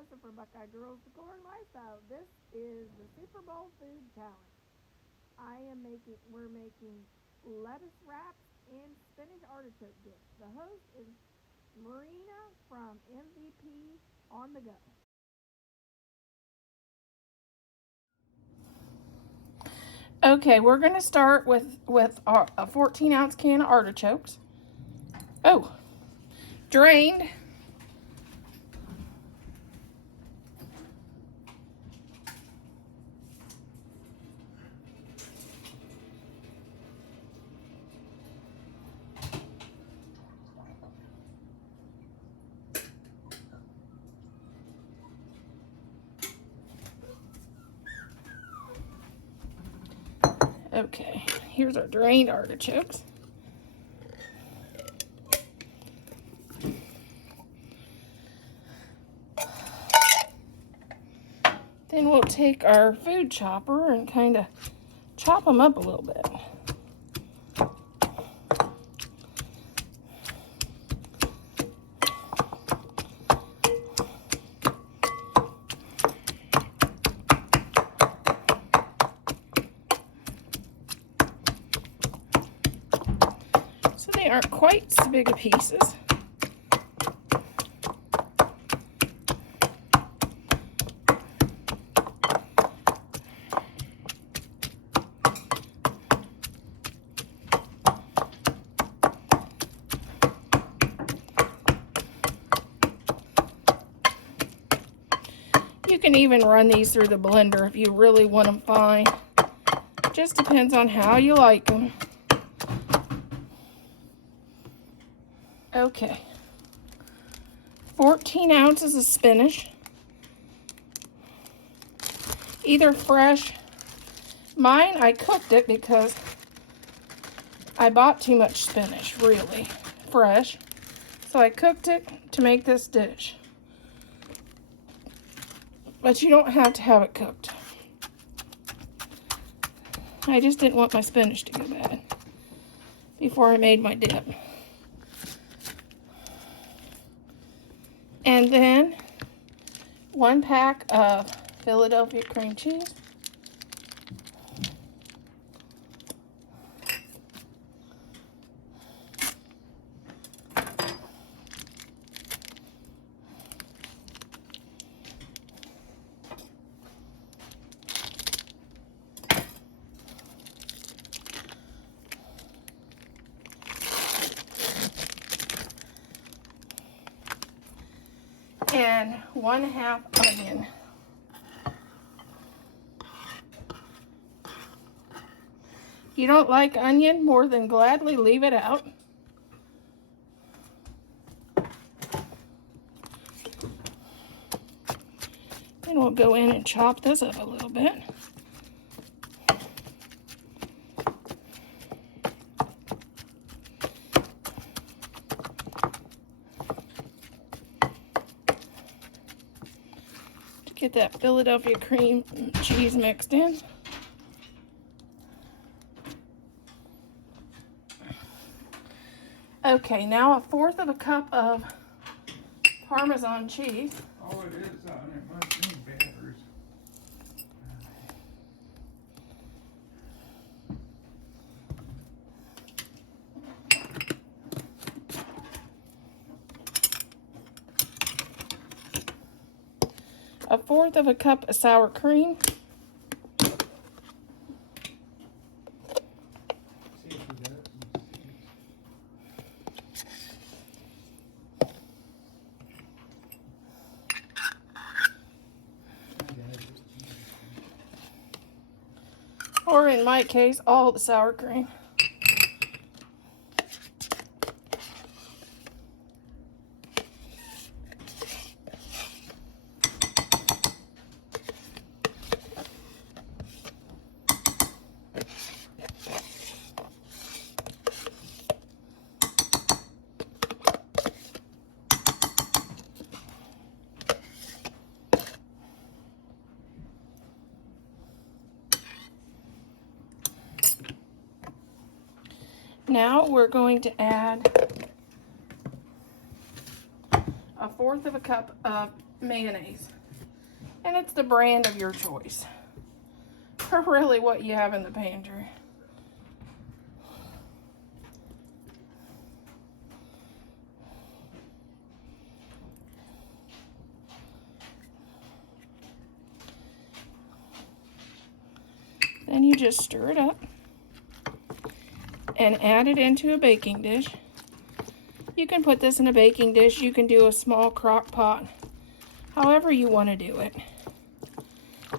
Melissa from Buckeye Girls Decor and Lifestyle. This is the Super Bowl Food Challenge. We're making lettuce wraps and spinach artichoke dish. The host is Marina from MVP on the Go. Okay, we're going to start with a 14-ounce can of artichokes. Oh, drained. Okay, here's our drained artichokes. Then we'll take our food chopper and kind of chop them up a little bit. So they aren't quite so big of pieces. You can even run these through the blender if you really want them fine. Just depends on how you like them. Okay. 14 ounces of spinach. Either fresh. Mine, I cooked it because I bought too much spinach, really, fresh. So I cooked it to make this dish. But you don't have to have it cooked. I just didn't want my spinach to go bad before I made my dip. And then 1 pack of Philadelphia cream cheese. And 1/2 onion. If you don't like onion, more than gladly leave it out. And we'll go in and chop this up a little bit. Get that Philadelphia cream cheese mixed in. Okay, now 1/4 cup of Parmesan cheese. Oh, it is on it. Must be batters. 1/4 cup of sour cream. Or in my case, all the sour cream. Now we're going to add 1/4 cup of mayonnaise. And it's the brand of your choice. Or really what you have in the pantry. Then you just stir it up and add it into a baking dish. You can put this in a baking dish. You can do a small crock pot, however you want to do it.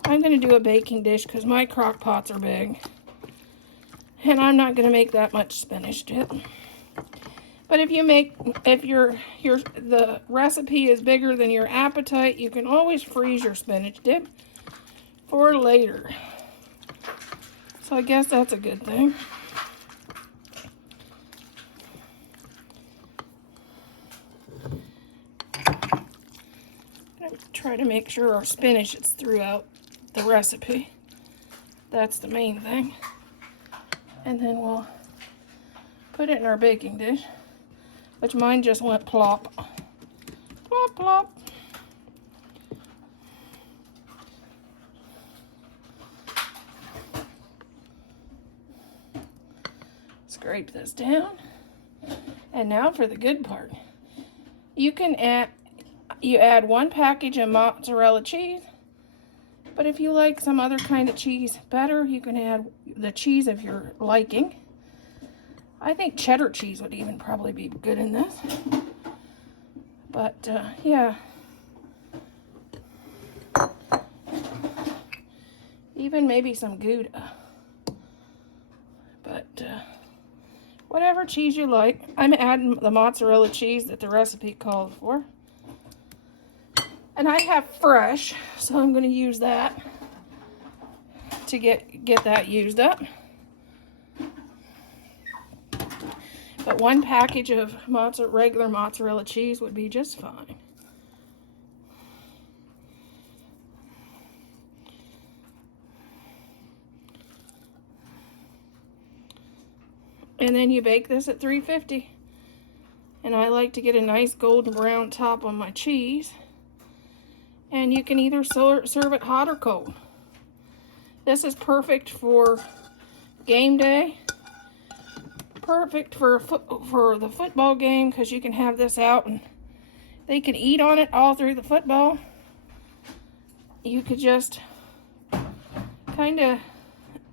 I'm going to do a baking dish because my crock pots are big. And I'm not going to make that much spinach dip. But if the recipe is bigger than your appetite, you can always freeze your spinach dip for later. So I guess that's a good thing. Try to make sure our spinach is throughout the recipe. That's the main thing. And then we'll put it in our baking dish, which mine just went plop. Plop, plop. Scrape this down. And now for the good part. You add 1 package of mozzarella cheese, but if you like some other kind of cheese better, you can add the cheese of your liking. I think cheddar cheese would even probably be good in this. But yeah, even maybe some Gouda. But whatever cheese you like. I'm adding the mozzarella cheese that the recipe calls for. And I have fresh, so I'm going to use that to get that used up. But 1 package of regular mozzarella cheese would be just fine. And then you bake this at 350. And I like to get a nice golden brown top on my cheese. And you can either serve it hot or cold. This is perfect for game day. Perfect for the football game because you can have this out and they can eat on it all through the football. You could just kind of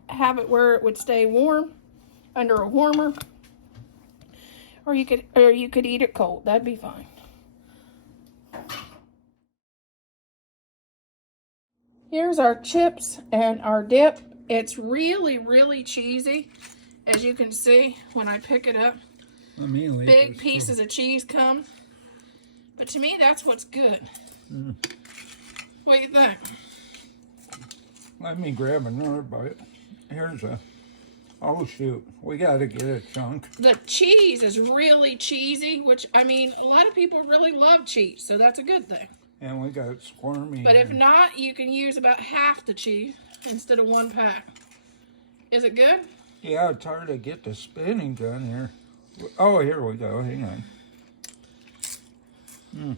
have it where it would stay warm under a warmer, or you could eat it cold. That'd be fine. Here's our chips and our dip. It's really, really cheesy, as you can see when I pick it up. Big pieces of cheese come. But to me, that's what's good. What do you think? Let me grab another bite. Oh shoot, we gotta get a chunk. The cheese is really cheesy, which, I mean, a lot of people really love cheese, so that's a good thing. And we got squirmy. But if not, you can use about half the cheese instead of 1 pack. Is it good? Yeah, it's hard to get the spinning done here. Oh, here we go. Hang on.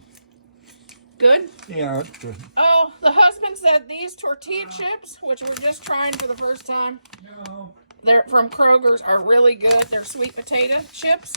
Good? Yeah, it's good. Oh, the husband said these tortilla chips, which we're just trying for the first time, No. they're from Kroger's, are really good. They're sweet potato chips.